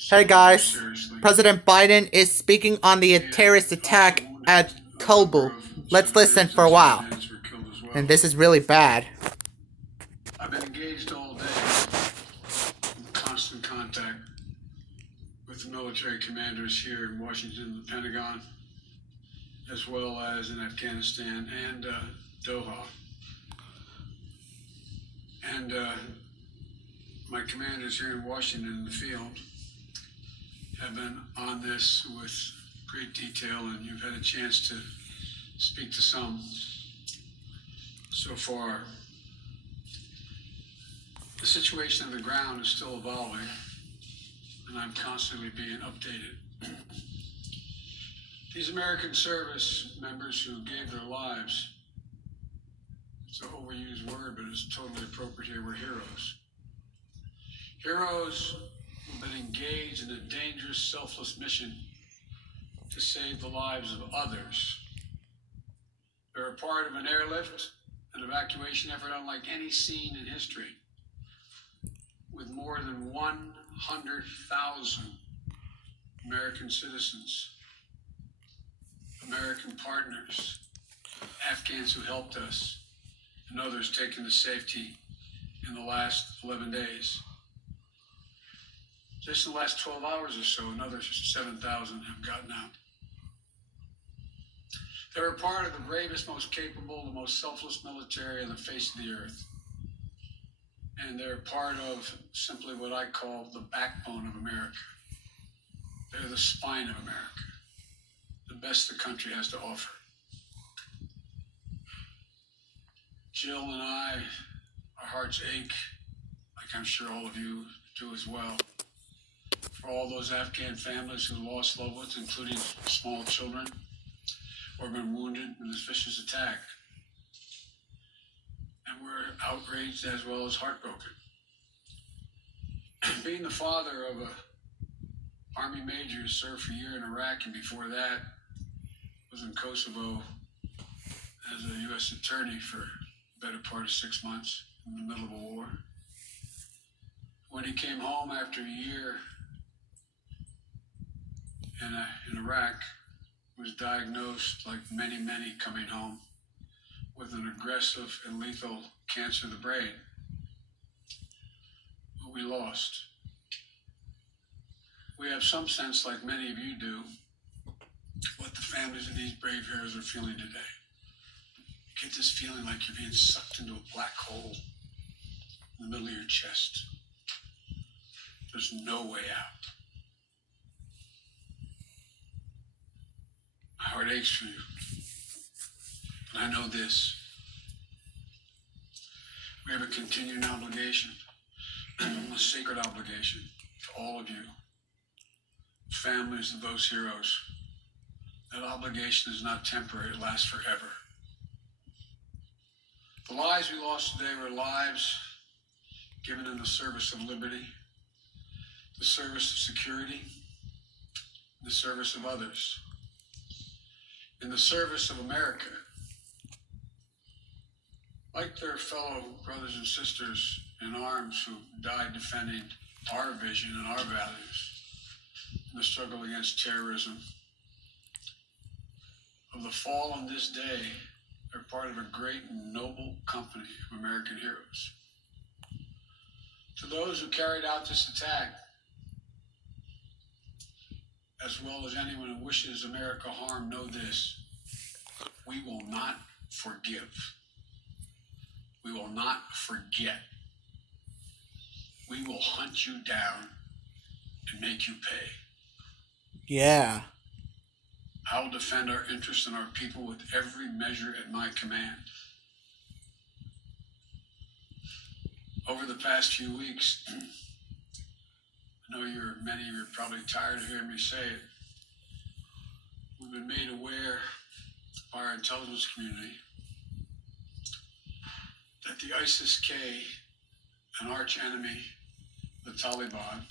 Hey guys, President Biden is speaking on the terrorist attack at Kabul. Let's listen for a while. And this is really bad. I've been engaged all day in constant contact with the military commanders here in Washington, the Pentagon, as well as in Afghanistan and Doha. And my commanders here in Washington in the field have been on this with great detail, and you've had a chance to speak to some so far. The situation on the ground is still evolving, and I'm constantly being updated. These American service members who gave their lives, it's an overused word, but it's totally appropriate here, were heroes. Heroes who've been engaged in a dangerous, selfless mission to save the lives of others. They're a part of an airlift, an evacuation effort unlike any seen in history, with more than 100,000 American citizens, American partners, Afghans who helped us, and others taken to safety in the last 11 days. Just in the last 12 hours or so, another 7,000 have gotten out. They're a part of the bravest, most capable, the most selfless military on the face of the earth. And they're part of simply what I call the backbone of America. They're the spine of America, the best the country has to offer. Jill and I, our hearts ache, like I'm sure all of you do as well, for all those Afghan families who lost loved ones, including small children, or have been wounded in this vicious attack. And we're outraged as well as heartbroken. Being the father of an Army major who served for a year in Iraq, and before that was in Kosovo as a U.S. attorney for the better part of 6 months in the middle of a war. When he came home after a year in Iraq, was diagnosed, like many coming home, with an aggressive and lethal cancer of the brain. But we lost. We have some sense, like many of you do, what the families of these brave heroes are feeling today. You get this feeling like you're being sucked into a black hole in the middle of your chest. There's no way out. My heart aches for you. But I know this. We have a continuing obligation, a sacred obligation to all of you, families of those heroes. That obligation is not temporary, it lasts forever. The lives we lost today were lives given in the service of liberty, the service of security, the service of others, in the service of America. Like their fellow brothers and sisters in arms who died defending our vision and our values in the struggle against terrorism, of the fall on this day, they're part of a great and noble company of American heroes. To those who carried out this attack, as well as anyone who wishes America harm, know this: we will not forgive. We will not forget. We will hunt you down and make you pay. Yeah. I will defend our interests and our people with every measure at my command. Over the past few weeks, I know many of you are probably tired of hearing me say it, we've been made aware by our intelligence community that the ISIS-K, an arch enemy, the Taliban,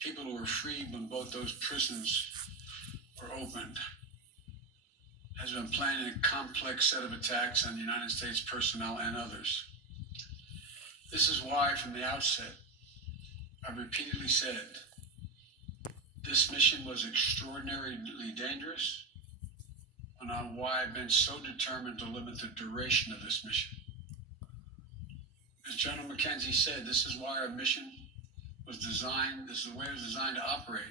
people who were freed when both those prisons were opened, has been planning a complex set of attacks on United States personnel and others. This is why, from the outset, I've repeatedly said this mission was extraordinarily dangerous and on why I've been so determined to limit the duration of this mission. As General McKenzie said, this is why our mission was designed, this is the way it was designed to operate.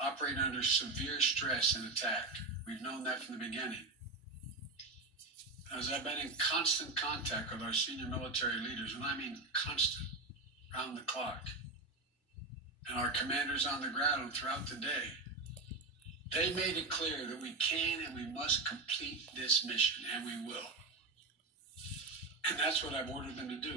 Operate under severe stress and attack. We've known that from the beginning. As I've been in constant contact with our senior military leaders, and I mean constant, round the clock, and our commanders on the ground throughout the day, they made it clear that we can and we must complete this mission, and we will. And that's what I've ordered them to do.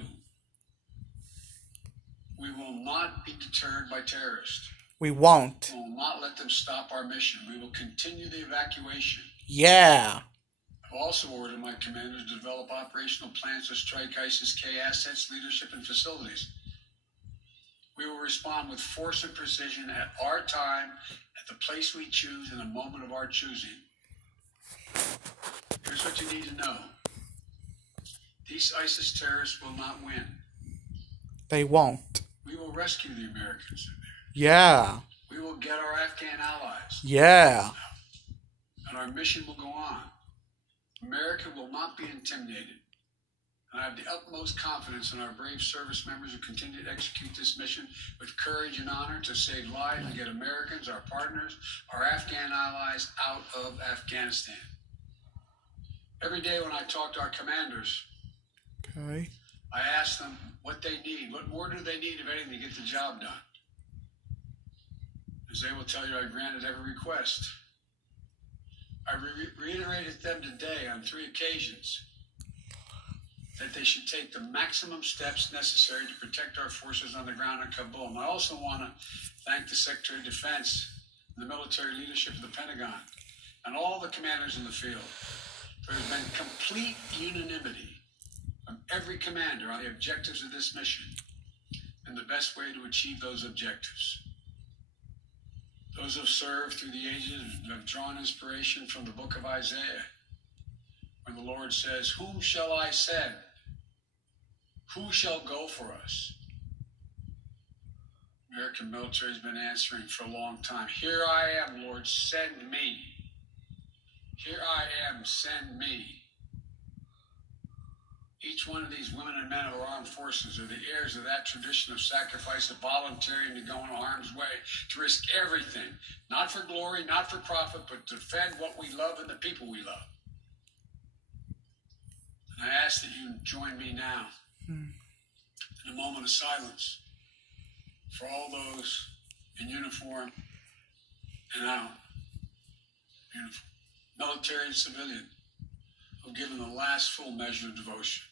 We will not be deterred by terrorists. We won't. We will not let them stop our mission. We will continue the evacuation. Yeah. I've also ordered my commanders to develop operational plans to strike ISIS-K assets, leadership, and facilities. We will respond with force and precision at our time, at the place we choose, in a moment of our choosing. Here's what you need to know. These ISIS terrorists will not win. They won't. We will rescue the Americans in there. Yeah. We will get our Afghan allies. Yeah. And our mission will go on. America will not be intimidated. And I have the utmost confidence in our brave service members who continue to execute this mission with courage and honor to save lives and get Americans, our partners, our Afghan allies out of Afghanistan. Every day when I talk to our commanders, okay, I ask them what they need. What more do they need, if anything, to get the job done? As they will tell you, I granted every request. I reiterated to them today on 3 occasions that they should take the maximum steps necessary to protect our forces on the ground in Kabul. And I also want to thank the Secretary of Defense, and the military leadership of the Pentagon, and all the commanders in the field. There has been complete unanimity from every commander on the objectives of this mission and the best way to achieve those objectives. Those who have served through the ages have drawn inspiration from the book of Isaiah, when the Lord says, "Whom shall I send? Who shall go for us?" The American military has been answering for a long time. "Here I am, Lord, send me. Here I am, send me." Each one of these women and men of our armed forces are the heirs of that tradition of sacrifice, of volunteering to go in harm's way, to risk everything, not for glory, not for profit, but to defend what we love and the people we love. And I ask that you join me now in a moment of silence for all those in uniform and out, uniform, military and civilian, who have given the last full measure of devotion.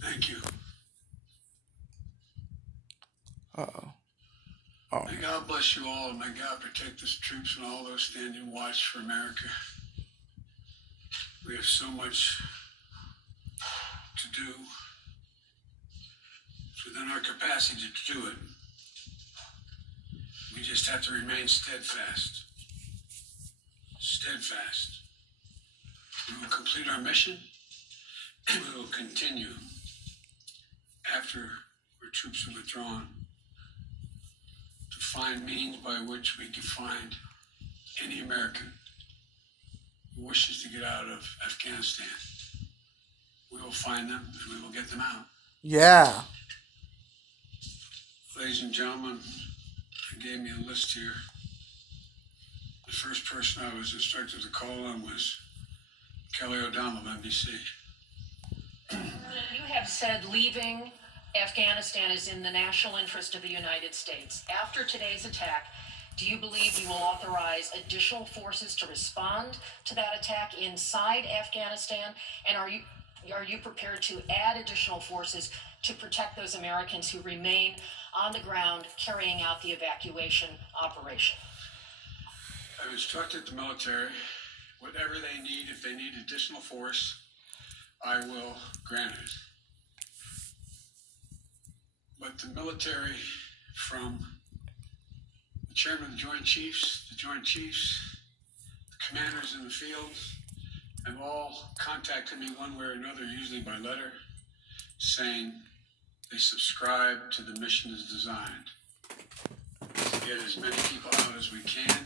Thank you. Uh-oh. Oh. May God bless you all, and may God protect the troops and all those standing watch for America. We have so much to do. It's within our capacity to do it. We just have to remain steadfast. Steadfast. We will complete our mission, and we will continue after our troops have withdrawn to find means by which we can find any American who wishes to get out of Afghanistan. We will find them and we will get them out. Yeah. Ladies and gentlemen, they gave me a list here. The first person I was instructed to call on was Kelly O'Donnell of NBC. You have said leaving Afghanistan is in the national interest of the United States. After today's attack, do you believe you will authorize additional forces to respond to that attack inside Afghanistan? And are you prepared to add additional forces to protect those Americans who remain on the ground carrying out the evacuation operation? I've instructed the military, whatever they need, if they need additional force, I will grant it. But the military, from the chairman of the Joint Chiefs, the commanders in the field, have all contacted me one way or another, usually by letter, saying they subscribe to the mission as designed. To get as many people out as we can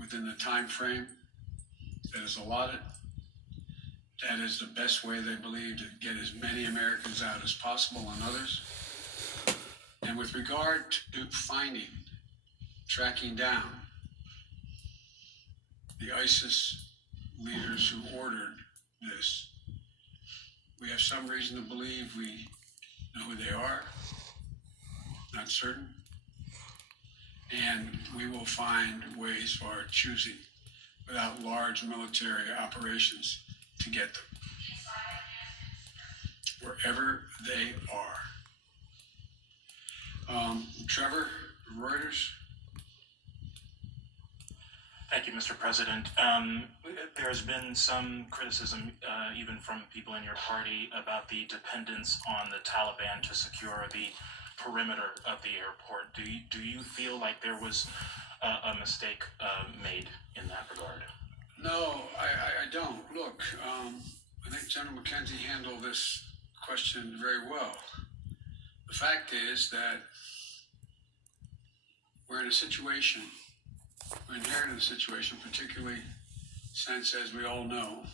within the time frame that is allotted. That is the best way they believe to get as many Americans out as possible and others. And with regard to finding, tracking down the ISIS leaders who ordered this, we have some reason to believe we know who they are, not certain, and we will find ways for our choosing without large military operations to get them wherever they are. Trevor, Reuters. Thank you, Mr. President. There's been some criticism, even from people in your party, about the dependence on the Taliban to secure the perimeter of the airport. Do you feel like there was a mistake made in that regard? No, I don't. Look, I think General McKenzie handled this question very well. The fact is that we're in a situation, we're inherited a situation, particularly since, as we all know,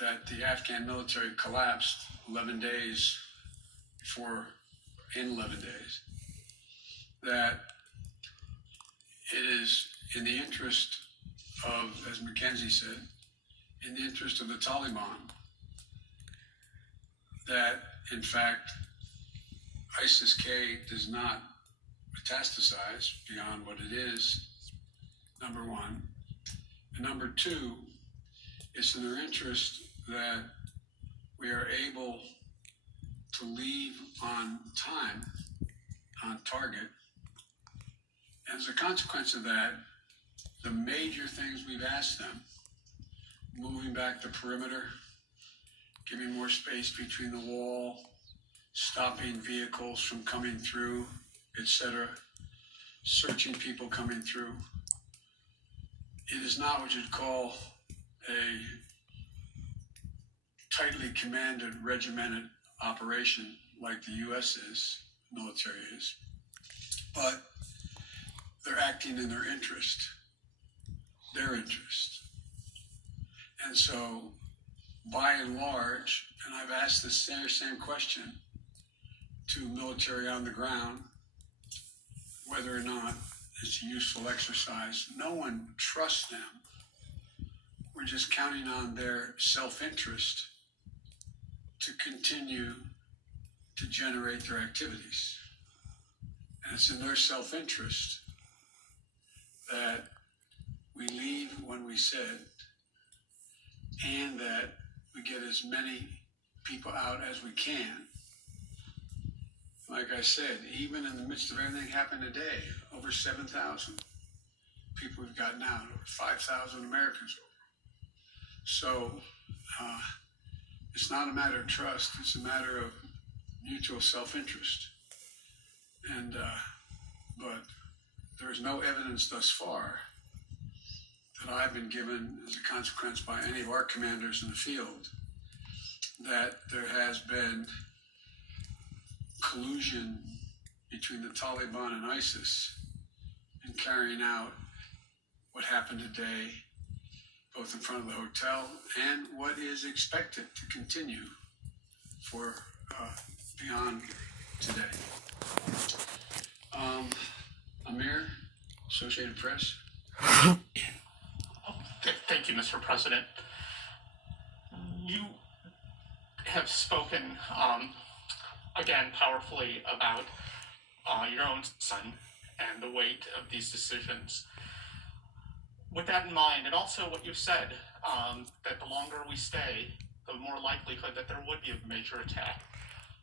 that the Afghan military collapsed 11 days before, in 11 days, that it is in the interest of, as McKenzie said, in the interest of the Taliban, that in fact ISIS-K does not metastasize beyond what it is, number one. And number two, it's in their interest that we are able to leave on time, on target. And as a consequence of that, the major things we've asked them, moving back the perimeter, giving more space between the wall, stopping vehicles from coming through, etc., searching people coming through. It is not what you'd call a tightly commanded, regimented operation like the U.S. military is, but they're acting in their interest. And so, by and large, and I've asked this same question to military on the ground, whether or not it's a useful exercise, no one trusts them. We're just counting on their self-interest to continue to generate their activities. And it's in their self-interest that we leave when we said, and that we get as many people out as we can. Like I said, even in the midst of everything happening today, over 7,000 people we've gotten out, over 5,000 Americans over. So it's not a matter of trust, it's a matter of mutual self-interest. And but there is no evidence thus far that I've been given as a consequence by any of our commanders in the field that there has been collusion between the Taliban and ISIS in carrying out what happened today, both in front of the hotel and what is expected to continue for beyond today. Amir, Associated Press. Thank you, Mr. President. You have spoken, again, powerfully about your own son and the weight of these decisions. With that in mind, and also what you've said, that the longer we stay, the more likelihood that there would be a major attack.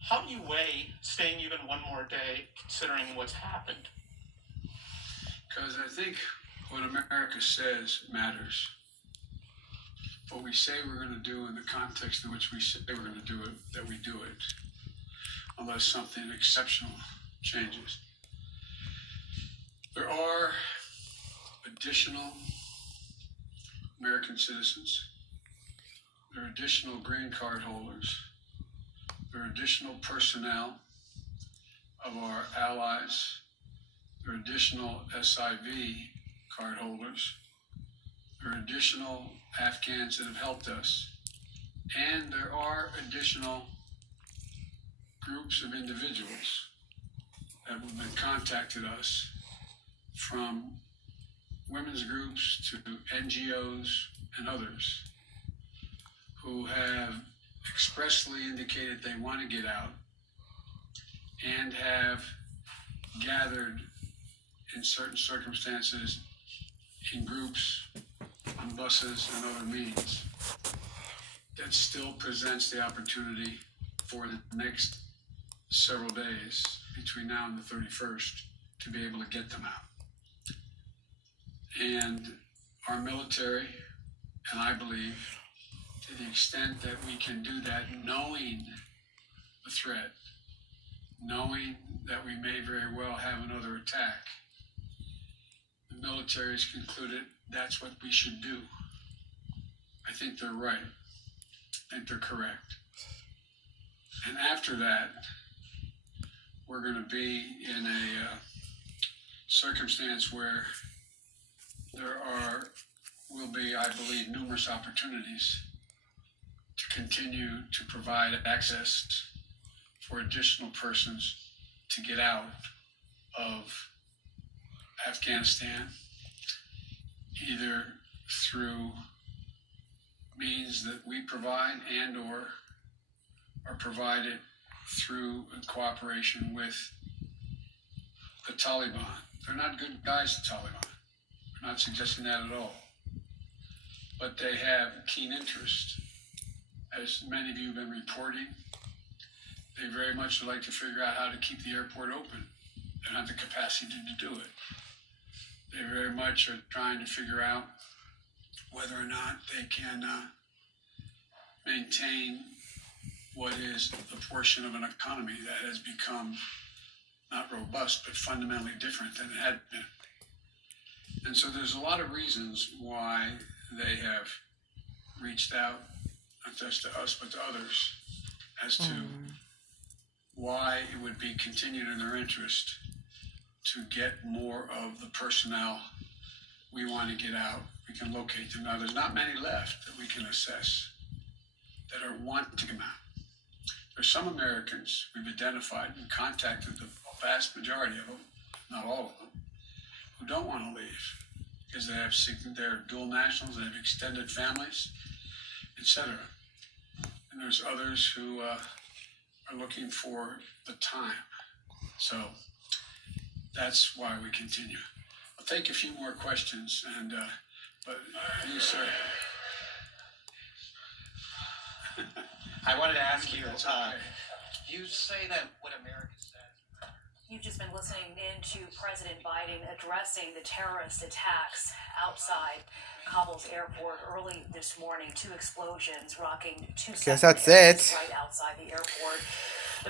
How do you weigh staying even one more day, considering what's happened? Because I think what America says matters. What we say we're going to do in the context in which we say we're going to do it, that we do it. On unless something exceptional changes. There are additional American citizens. There are additional green card holders. There are additional personnel of our allies. There are additional SIV card holders. There are additional Afghans that have helped us. And there are additional groups of individuals that have contacted us, from women's groups to NGOs and others, who have expressly indicated they want to get out and have gathered in certain circumstances in groups, on buses and other means. That still presents the opportunity for the next several days between now and the 31st to be able to get them out. And our military, and I believe, to the extent that we can do that, knowing the threat, knowing that we may very well have another attack, the military has concluded that's what we should do. I think they're right. I think they're correct. And after that, we're going to be in a circumstance where there will be, I believe, numerous opportunities to continue to provide access for additional persons to get out of Afghanistan, either through means that we provide and or are provided through cooperation with the Taliban. They're not good guys, the Taliban. I'm not suggesting that at all. But they have keen interest. As many of you have been reporting, they very much would like to figure out how to keep the airport open. They don't have the capacity to do it. They very much are trying to figure out whether or not they can maintain what is a portion of an economy that has become not robust, but fundamentally different than it had been. And so there's a lot of reasons why they have reached out, not just to us, but to others, as to why it would be continued in their interest to get more of the personnel we want to get out. We can locate them. Now, there's not many left that we can assess that are wanting to come out. There's some Americans we've identified and contacted, the vast majority of them, not all of them, who don't want to leave because they're dual nationals, they have extended families, etc. And there's others who are looking for the time. So that's why we continue. I'll take a few more questions, and but you, sir. I wanted to ask you, Okay. you say that what America says. You've just been listening in to President Biden addressing the terrorist attacks outside Kabul's airport early this morning. 2 explosions rocking 2 Guess that's it. right outside the airport.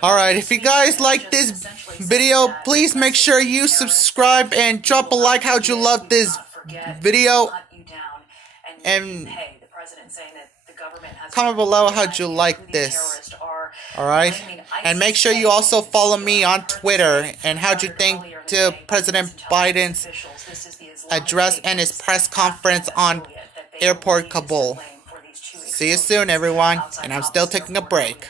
Alright, if you guys like this video, please make sure you subscribe and drop a like how'd you love this video. And comment below how'd you like this. Alright? And make sure you also follow me on Twitter. And how'd you think to President Biden's address and his press conference on Airport Kabul. See you soon, everyone. And I'm still taking a break.